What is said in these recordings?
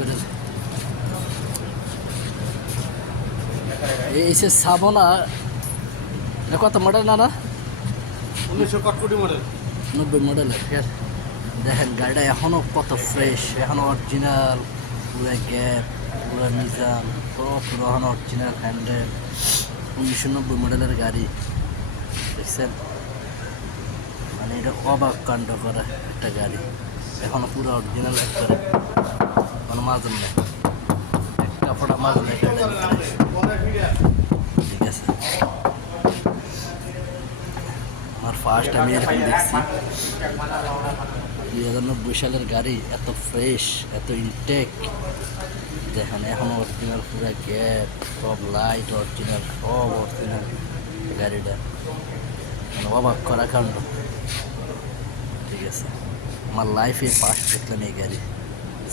করে এই সে সাবনা এটা কত মডেল না 1961 মডেল 90 মডেলের ঠিক আছে দেখেন গাড়িটা এখনও কত ফ্রেশ এখনও অরিজিনাল পুরো গ্যাপ পুরো নিজাম সব পুরো এখনও অরিজিনাল হ্যান্ডেল 1990 মডেলের গাড়ি দেখছেন মানে এটা অবাক কাণ্ড করা একটা গাড়ি এখনও পুরো অরিজিনাল একবারে কোনো মাজন নেই একটা ফোটা মাজন নেই ঠিক আছে আমার ফার্স্ট আমি এরকম দেখছি 2090 সালের গাড়ি এত ফ্রেশ এত ইনটেক দেখেন এখনও অরিজিনাল পুরো গ্যাপ সব লাইট অরিজিনাল সব অরিজিনাল গাড়িটা মানে অবাক করা কাণ্ড ঠিক আছে আমার লাইফে ফার্স্ট দেখলাম এই গাড়ি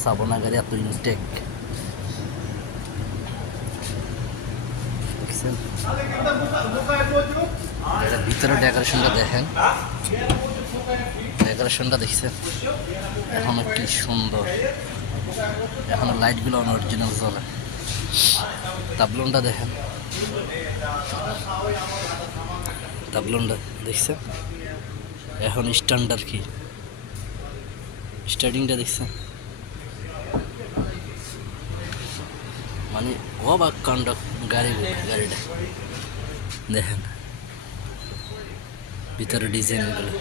সাবনা গাড়ি এত ইনটেক দেখছেন এটা ভিতরে ডেকোরেশনটা দেখেন ডেকোরেশনটা দেখছেন এখনো কি সুন্দর এখনো লাইটগুলো অরিজিনাল জ্বলে তাবলনটা দেখেন তাবলনটা দেখছেন এখন স্ট্যান্ডার্ড কি স্টার্টিংটা দেখছেন মানে অবাক কাণ্ড গাড়িটা দেখেন ভিতরে ডিজাইনগুলো